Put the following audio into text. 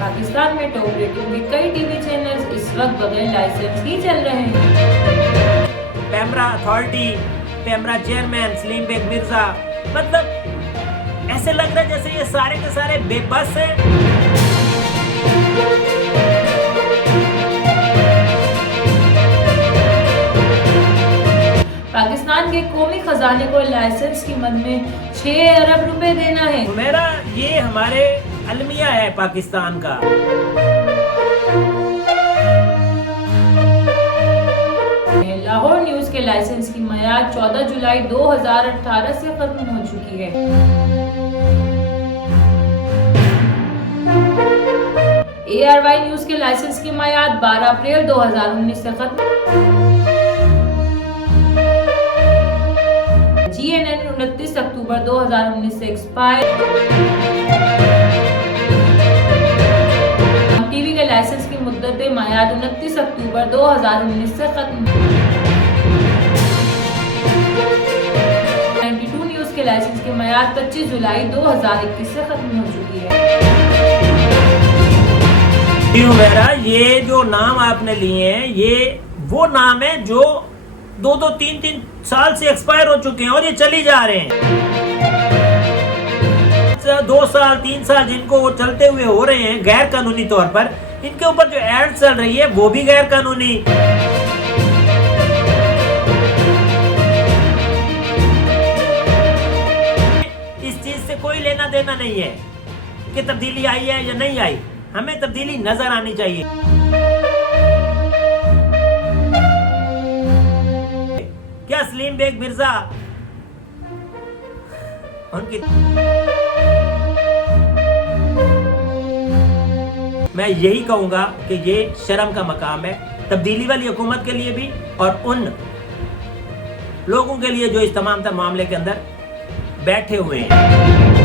पाकिस्तान में top rating के कई टीवी चैनल्स इस वक्त बगैर लाइसेंस ही चल रहे हैं। PEMRA authority, PEMRA chairman Saleem Baig Mirza, मतलब ऐसे लग रहा है जैसे ये सारे के सारे बेबस हैं। पाकिस्तान के कौमी खजाने को लाइसेंस की मद में 6 अरब रुपए देना है। मेरा ये हमारे अलमिया है पाकिस्तान का। लाहौर न्यूज के लाइसेंस की मियाद 14 जुलाई 2018 से खत्म हो चुकी है। ARY न्यूज के लाइसेंस की मियाद 12 अप्रैल 2019 से खत्म। GNN 29 अक्टूबर 2019 से एक्सपायर। टीवी के लाइसेंस की मुद्दत मियाद 29 अक्टूबर 2019 से खत्म। 92 न्यूज के लाइसेंस की मियाद 25 जुलाई 2021 से खत्म हो चुकी है। ये जो नाम आपने लिए हैं, ये वो नाम है जो 2-3 साल से एक्सपायर हो चुके हैं और ये चली जा रहे हैं। 2 साल 3 साल जिनको वो चलते हुए हो रहे हैं गैर कानूनी तौर पर, इनके ऊपर जो एड चल रही है वो भी गैर कानूनी। इस चीज से कोई लेना देना नहीं है कि तब्दीली आई है या नहीं आई, हमें तब्दीली नजर आनी चाहिए। क्या सलीम बेग मिर्जा उनकी, मैं यही कहूंगा कि ये शर्म का मकाम है तब्दीली वाली हुकूमत के लिए भी और उन लोगों के लिए जो इस तमाम मामले के अंदर बैठे हुए हैं।